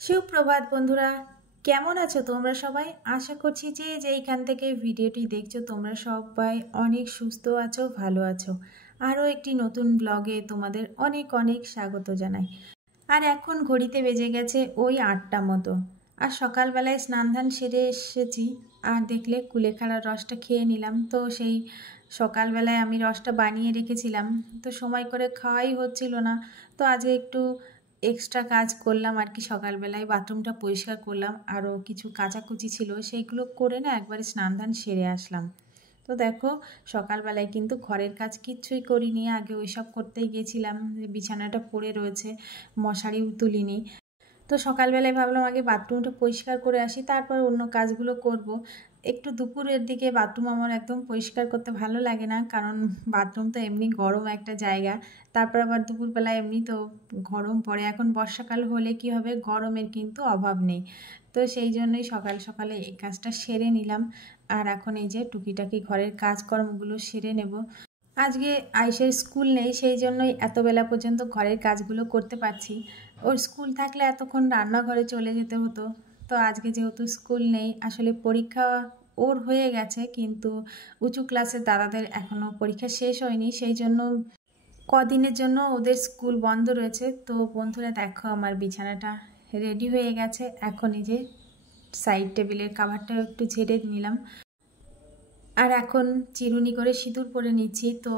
সুপ্রভাত বন্ধুরা, কেমন আছো তোমরা সবাই? আশা করছি যে যেইখান থেকে ভিডিওটি দেখছো তোমরা সবাই অনেক সুস্থ আছো, ভালো আছো। আরও একটি নতুন ব্লগে তোমাদের অনেক অনেক স্বাগত জানাই। আর এখন ঘড়িতে বেজে গেছে ওই 8টা মতো। আর সকালবেলায় স্নান ধান সেরে এসেছি, আর দেখলে কুলেখাড়ার রসটা খেয়ে নিলাম। তো সেই সকালবেলায় আমি রসটা বানিয়ে রেখেছিলাম, তো সময় করে খাওয়াই হচ্ছিল না। তো আজকে একটু এক্সট্রা কাজ করলাম আর কি। সকালবেলায় বাথরুমটা পরিষ্কার করলাম, আরও কিছু কাচাকুচি ছিল সেইগুলো করে না একবারে স্নান ধান সেরে আসলাম। তো দেখো, সকালবেলায় কিন্তু ঘরের কাজ কিচ্ছুই করিনি, আগে ওইসব করতেই গেছিলাম। বিছানাটা পড়ে রয়েছে, মশারিও তুলিনি। তো সকালবেলায় ভাবলাম আগে বাথরুমটা পরিষ্কার করে আসি, তারপর অন্য কাজগুলো করব। একটু দুপুরের দিকে বাথরুম আমার একদম পরিষ্কার করতে ভালো লাগে না, কারণ বাথরুম তো এমনি গরম একটা জায়গা। তারপর আবার দুপুরবেলা এমনি তো গরম পড়ে। এখন বর্ষাকাল হলে কি হবে, গরমের কিন্তু অভাব নেই। তো সেই জন্যই সকাল সকালে এই কাজটা সেরে নিলাম। আর এখন এই যে টুকিটাকি ঘরের কাজকর্মগুলো সেরে নেব। আজকে আয়েশের স্কুল নেই, সেই জন্যই এত বেলা পর্যন্ত ঘরের কাজগুলো করতে পারছি। ওর স্কুল থাকলে এতক্ষণ রান্নাঘরে চলে যেতে হতো। তো আজকে যেহেতু স্কুল নেই, আসলে পরীক্ষা ওর হয়ে গেছে, কিন্তু উঁচু ক্লাসের দাদাদের এখনও পরীক্ষা শেষ হয়নি, সেই জন্য কদিনের জন্য ওদের স্কুল বন্ধ রয়েছে। তো বন্ধুরা দেখো, আমার বিছানাটা রেডি হয়ে গেছে। এখন এই যে সাইড টেবিলের কাভারটা একটু ঝেড়ে নিলাম, আর এখন চিরুনি করে সিঁদুর পরে নিচ্ছি। তো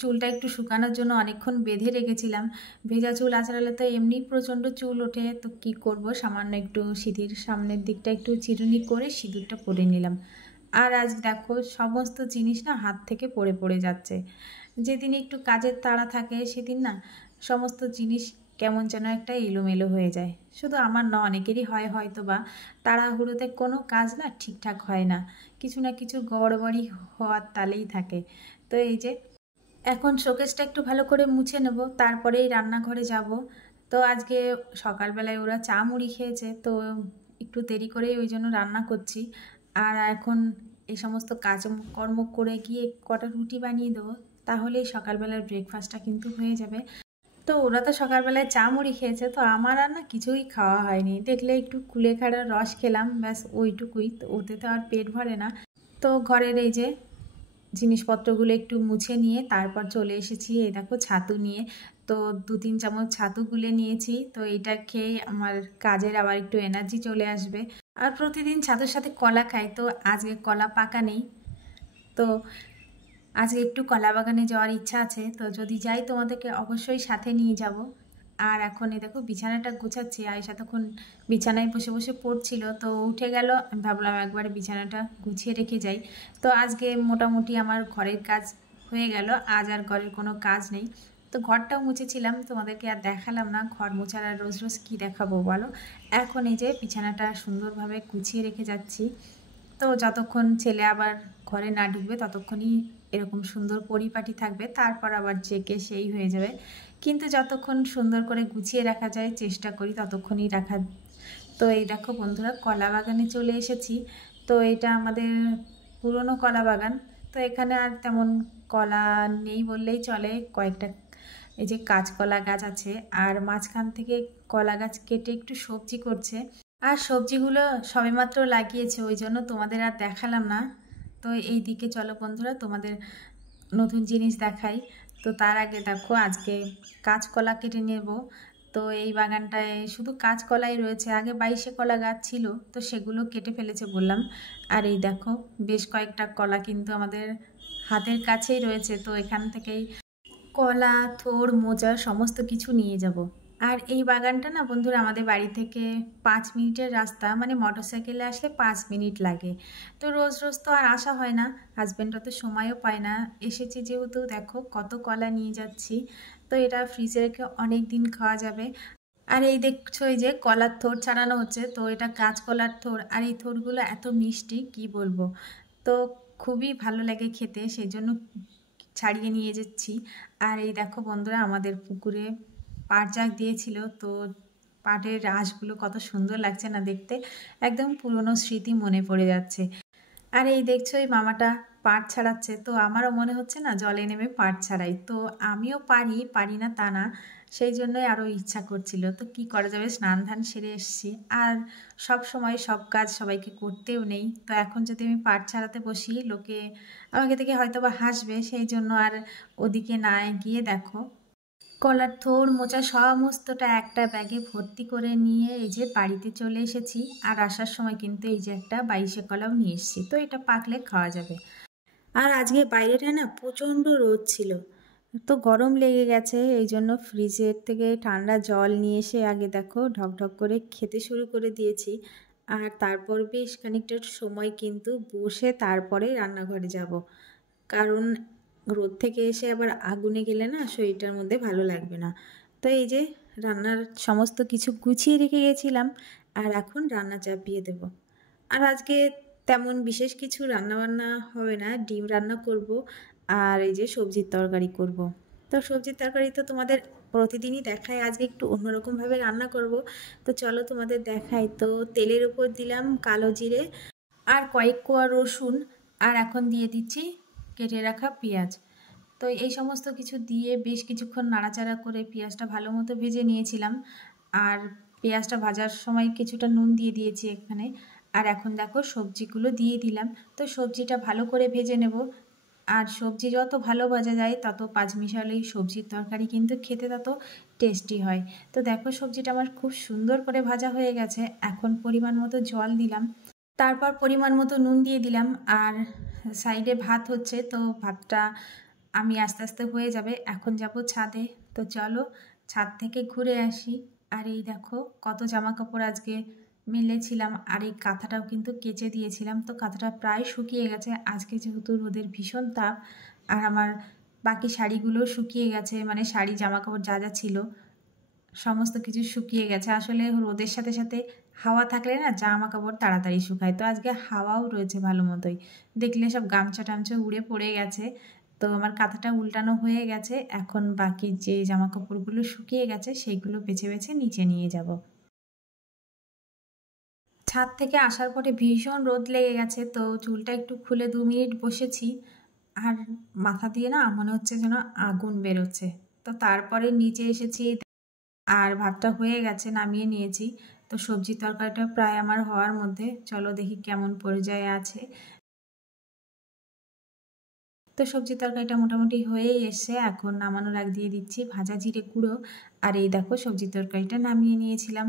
চুলটা একটু শুকানোর জন্য অনেকক্ষণ বেঁধে রেখেছিলাম। ভেজা চুল আঁচড়ালে তো এমনি প্রচণ্ড চুল ওঠে, তো কি করব, সামান্য একটু সিঁথির সামনের দিকটা একটু চিরুনি করে সিঁদুরটা পরে নিলাম। আর আজ দেখো, সমস্ত জিনিস না হাত থেকে পড়ে পড়ে যাচ্ছে। যেদিন একটু কাজের তাড়া থাকে সেদিন না সমস্ত জিনিস কেমন যেন একটা এলোমেলো হয়ে যায়। শুধু আমার না, অনেকেরই হয় হয়তো বা। তাড়াহুড়োতে কোনো কাজ না ঠিকঠাক হয় না, কিছু না কিছু গড়বড়ি হওয়ার তালেই থাকে। তো এই যে এখন শোকেসটা একটু ভালো করে মুছে নেব, তারপরেই রান্নাঘরে যাব। তো আজকে সকালবেলায় ওরা চা মুড়ি খেয়েছে, তো একটু দেরি করেই ওই জন্য রান্না করছি। আর এখন এই সমস্ত কাজকর্ম করে গিয়ে কটা রুটি বানিয়ে দেবো, তাহলেই সকালবেলার ব্রেকফাস্টটা কিন্তু হয়ে যাবে। তো ওরা তো সকালবেলায় চা মুড়ি খেয়েছে, তো আমার আর না কিছুই খাওয়া হয়নি। দেখলে একটু কুলেখাড়ার রস খেলাম, ব্যাস ওইটুকুই। তো ওতে তো আর পেট ভরে না। তো ঘরের এই যে জিনিসপত্রগুলো একটু মুছে নিয়ে তারপর চলে এসেছি এই দেখো ছাতু নিয়ে। তো 2-3 চামচ ছাতু গুলে নিয়েছি। তো এটা খেয়ে আমার কাজের আবার একটু এনার্জি চলে আসবে। আর প্রতিদিন ছাতুর সাথে কলা খাই, তো আজকে কলা পাকা নেই। তো আজকে একটু কলা বাগানে যাওয়ার ইচ্ছা আছে, তো যদি যাই তোমাদেরকে অবশ্যই সাথে নিয়ে যাব। আর এখন এই দেখো বিছানাটা গুছাচ্ছি। আয়েশা তখন বিছানায় বসে বসে পড়ছিল, তো উঠে গেল। আমি ভাবলাম একবারে বিছানাটা গুছিয়ে রেখে যাই। তো আজকে মোটামুটি আমার ঘরের কাজ হয়ে গেল, আজ আর ঘরের কোনো কাজ নেই। তো ঘরটাও মুছেছিলাম, তোমাদেরকে আর দেখালাম না। ঘর মোছার আর রোজ রোজ কী দেখাবো বলো। এখন এই যে বিছানাটা সুন্দরভাবে গুছিয়ে রেখে যাচ্ছি। তো যতক্ষণ ছেলে আবার ঘরে না ঢুকবে ততক্ষণই এরকম সুন্দর পরিপাটি থাকবে, তারপর আবার জেকে সেই হয়ে যাবে। কিন্তু যতক্ষণ সুন্দর করে গুছিয়ে রাখা যায় চেষ্টা করি ততক্ষণই রাখা। তো এই দেখো বন্ধুরা, কলা বাগানে চলে এসেছি। তো এটা আমাদের পুরনো কলা বাগান। তো এখানে আর তেমন কলা নেই বললেই চলে, কয়েকটা এই যে কাঁচকলা গাছ আছে, আর মাঝখান থেকে কলা গাছ কেটে একটু সবজি করছে। আর সবজিগুলো সবেমাত্র লাগিয়েছে, ওই জন্য তোমাদের আর দেখালাম না। তো এই দিকে চলো বন্ধুরা, তোমাদের নতুন জিনিস দেখাই। তো তার আগে দেখো, আজকে কাঁচকলা কেটে নেব। তো এই বাগানটায় শুধু কাঁচকলাই রয়েছে, আগে 22 কলা গাছ ছিল, তো সেগুলো কেটে ফেলেছে বললাম। আর এই দেখো, বেশ কয়েকটা কলা কিন্তু আমাদের হাতের কাছেই রয়েছে, তো এখান থেকেই কলা, থোড়, মোজা সমস্ত কিছু নিয়ে যাব। আর এই বাগানটা না বন্ধুরা আমাদের বাড়ি থেকে 5 মিনিটের রাস্তা, মানে মোটরসাইকেলে আসলে 5 মিনিট লাগে। তো রোজ রোজ তো আর আসা হয় না, হাজব্যান্ডরা তো সময়ও পায় না। এসেছি যেহেতু দেখো কত কলা নিয়ে যাচ্ছি। তো এটা ফ্রিজে রেখে অনেক দিন খাওয়া যাবে। আর এই দেখছো, এই যে কলার থোড় ছাড়ানো হচ্ছে, তো এটা কাঁচকলার থোড়। আর এই থোড়গুলো এত মিষ্টি কি বলবো। তো খুবই ভালো লাগে খেতে, সেই জন্য ছাড়িয়ে নিয়ে যাচ্ছি। আর এই দেখো বন্ধুরা, আমাদের পুকুরে পাট শাক দিয়েছিল, তো পাটের আঁশগুলো কত সুন্দর লাগছে না দেখতে, একদম পুরনো স্মৃতি মনে পড়ে যাচ্ছে। আর এই দেখছো, এই মামাটা পাট ছাড়াচ্ছে, তো আমারও মনে হচ্ছে না জলে নেমে পাট ছাড়াই। তো আমিও পারি না তা না, সেই জন্যই আরও ইচ্ছা করছিল। তো কি করা যাবে, স্নান ধান সেরে এসেছি, আর সব সময় সব কাজ সবাইকে করতেও নেই। তো এখন যদি আমি পাট ছাড়াতে বসি, লোকে আমাকে দেখে হয়তো বা হাসবে, সেই জন্য আর ওদিকে না গিয়ে দেখো কলার থোড় মোচা সমস্তটা একটা ব্যাগে ভর্তি করে নিয়ে এই যে বাড়িতে চলে এসেছি। আর আসার সময় কিন্তু এই যে একটা 22 কলাও নিয়ে এসেছি, তো এটা পাকলে খাওয়া যাবে। আর আজকে বাইরেটা না প্রচণ্ড রোদ ছিল, তো গরম লেগে গেছে, এই জন্য ফ্রিজের থেকে ঠান্ডা জল নিয়ে এসে আগে দেখো ঢকঢক করে খেতে শুরু করে দিয়েছি। আর তারপর বেশ খানিকটা সময় কিন্তু বসে তারপরে রান্নাঘরে যাব, কারণ রোদ থেকে এসে আবার আগুনে গেলে না শরীরটার মধ্যে ভালো লাগবে না। তো এই যে রান্নার সমস্ত কিছু গুছিয়ে রেখে গেছিলাম, আর এখন রান্না চাপিয়ে দেব। আর আজকে তেমন বিশেষ কিছু রান্নাবান্না হবে না, ডিম রান্না করব আর এই যে সবজির তরকারি করব। তো সবজির তরকারি তো তোমাদের প্রতিদিনই দেখাই, আজকে একটু অন্যরকমভাবে রান্না করব। তো চলো তোমাদের দেখাই। তো তেলের উপর দিলাম কালো জিরে আর কয়েক কোয়া রসুন, আর এখন দিয়ে দিচ্ছি কেটে রাখা পেঁয়াজ। তো এই সমস্ত কিছু দিয়ে বেশ কিছুক্ষণ নাড়াচাড়া করে পেঁয়াজটা ভালো মতো ভেজে নিয়েছিলাম। আর পেঁয়াজটা ভাজার সময় কিছুটা নুন দিয়ে দিয়েছি এখানে। আর এখন দেখো সবজিগুলো দিয়ে দিলাম। তো সবজিটা ভালো করে ভেজে নেব, আর সবজি যত ভালো ভাজা যায় তত পাঁচমিশালি সবজির তরকারি কিন্তু খেতে তত টেস্টি হয়। তো দেখো সবজিটা আমার খুব সুন্দর করে ভাজা হয়ে গেছে, এখন পরিমাণ মতো জল দিলাম, তারপর পরিমাণ মতো নুন দিয়ে দিলাম। আর সাইডে ভাত হচ্ছে, তো ভাতটা আমি আস্তে আস্তে হয়ে যাবে। এখন যাব ছাদে, তো চলো ছাদ থেকে ঘুরে আসি। আর এই দেখো কত জামা কাপড় আজকে মেলেছিলাম, আর এই কাঁথাটাও কিন্তু কেচে দিয়েছিলাম, তো কাঁথাটা প্রায় শুকিয়ে গেছে আজকে, যেহেতু রোদের ভীষণ তাপ। আর আমার বাকি শাড়িগুলো শুকিয়ে গেছে, মানে শাড়ি জামা কাপড় যা যা ছিল সমস্ত কিছু শুকিয়ে গেছে। আসলে রোদের সাথে সাথে হাওয়া থাকলে না জামা কাপড় তাড়াতাড়ি শুকায়, তো আজকে হাওয়াও রয়েছে ভালো মতোই, দেখলে সব গামছা টামছা উড়ে পড়ে গেছে। তো আমার কাঁথাটা উল্টানো হয়ে গেছে, এখন বাকি যে জামা কাপড়গুলো শুকিয়ে গেছে সেইগুলো বেছে বেছে নিচে নিয়ে যাব। ছাদ থেকে আসার পরে ভীষণ রোদ লেগে গেছে, তো চুলটা একটু খুলে 2 মিনিট বসেছি, আর মাথা দিয়ে না মনে হচ্ছে যেন আগুন বেরোচ্ছে। তো তারপরে নিচে এসেছি, আর ভাতটা হয়ে গেছে, নামিয়ে নিয়েছি। তো সবজি তরকারিটা প্রায় আমার হওয়ার মধ্যে, চলো দেখি কেমন পর্যায়ে আছে। তো সবজি তরকারিটা মোটামুটি হয়েই এসে, এখন নামানোর আগ দিয়ে দিচ্ছি ভাজা জিরে গুঁড়ো। আর এই দেখো সবজি তরকারিটা নামিয়ে নিয়েছিলাম।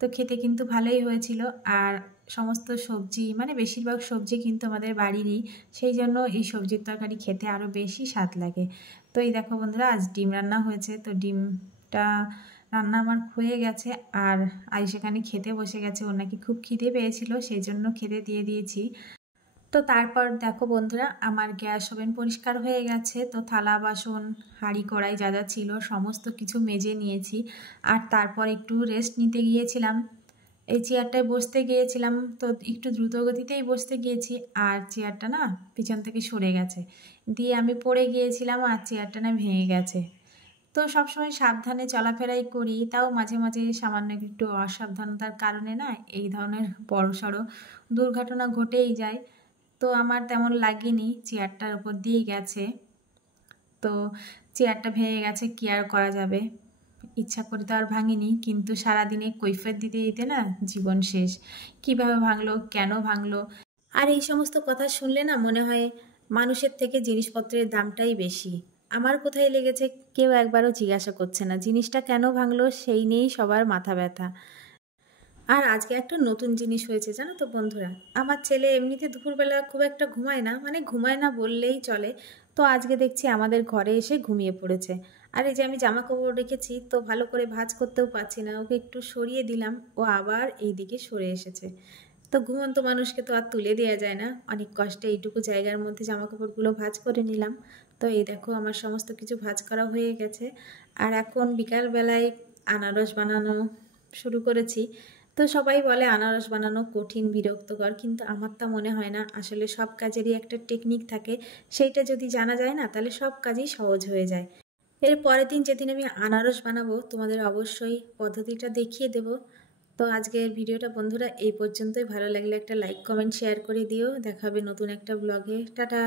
তো খেতে কিন্তু ভালোই হয়েছিল, আর সমস্ত সবজি মানে বেশিরভাগ সবজি কিন্তু আমাদের বাড়িরই, সেই জন্য এই সবজির তরকারি খেতে আরও বেশি স্বাদ লাগে। তো এই দেখো বন্ধুরা, আজ ডিম রান্না হয়েছে, তো ডিমটা রান্না আমার হয়ে গেছে। আর সেখানে খেতে বসে গেছে, ওর নাকি খুব খিদে পেয়েছিল, সেই জন্য খেতে দিয়ে দিয়েছি। তো তারপর দেখো বন্ধুরা, আমার গ্যাস ওভেন পরিষ্কার হয়ে গেছে, তো থালা বাসন হাঁড়ি কড়াই যা যা ছিল সমস্ত কিছু মেজে নিয়েছি। আর তারপর একটু রেস্ট নিতে গিয়েছিলাম, এই চেয়ারটায় বসতে গিয়েছিলাম, তো একটু দ্রুত গতিতেই বসতে গিয়েছি, আর চেয়ারটা না পিছন থেকে সরে গেছে, দিয়ে আমি পড়ে গিয়েছিলাম, আর চেয়ারটা না ভেঙে গেছে। তো সবসময় সাবধানে চলাফেরাই করি, তাও মাঝে মাঝে সামান্য একটু অসাবধানতার কারণে না এই ধরনের বড়সড় দুর্ঘটনা ঘটেই যায়। তো আমার তেমন লাগেনি, চেয়ারটার উপর দিয়েই গেছে। তো চেয়ারটা ভেঙে গেছে, কি আর করা যাবে, ইচ্ছা করে তো আর ভাঙিনি, কিন্তু সারাদিনে কৈফিয়ত দিতে দিতে না জীবন শেষ। কিভাবে ভাঙলো, কেন ভাঙলো, আর এই সমস্ত কথা শুনলে না মনে হয় মানুষের থেকে জিনিসপত্রের দামটাই বেশি। আমার কোথায় লেগেছে কেউ একবারও জিজ্ঞাসা করছে না, জিনিসটা কেন ভাঙলো সেই নিয়েই সবার মাথা ব্যথা। আর আজকে একটা নতুন জিনিস হয়েছে জানো তো বন্ধুরা, আমার ছেলে এমনিতে দুপুরবেলা খুব একটা ঘুমায় না, মানে ঘুমায় না বললেই চলে। তো আজকে দেখছি আমাদের ঘরে এসে ঘুমিয়ে পড়েছে। আর এই যে আমি জামা কাপড় রেখেছি, তো ভালো করে ভাঁজ করতেও পারছি না, ওকে একটু সরিয়ে দিলাম, ও আবার এই দিকে সরে এসেছে। তো ঘুমন্ত মানুষকে তো আর তুলে দেওয়া যায় না, অনেক কষ্টে এইটুকু জায়গার মধ্যে জামা কাপড়গুলো ভাঁজ করে নিলাম। তো এই দেখো আমার সমস্ত কিছু ভাঁজ করা হয়ে গেছে। আর এখন বিকালবেলায় আনারস বানানো শুরু করেছি। তো সবাই বলে আনারস বানানো কঠিন বিরক্তকর, কিন্তু আমার তা মনে হয় না, আসলে সব কাজেরই একটা টেকনিক থাকে, সেইটা যদি জানা যায় না তাহলে সব কাজই সহজ হয়ে যায়। এর পরের দিন যেদিন আমি আনারস বানাবো তোমাদের অবশ্যই পদ্ধতিটা দেখিয়ে দেব। তো আজকের ভিডিওটা বন্ধুরা এই পর্যন্তই। ভালো লাগলে একটা লাইক কমেন্ট শেয়ার করে দিও। দেখা হবে নতুন একটা ব্লগে। টাটা।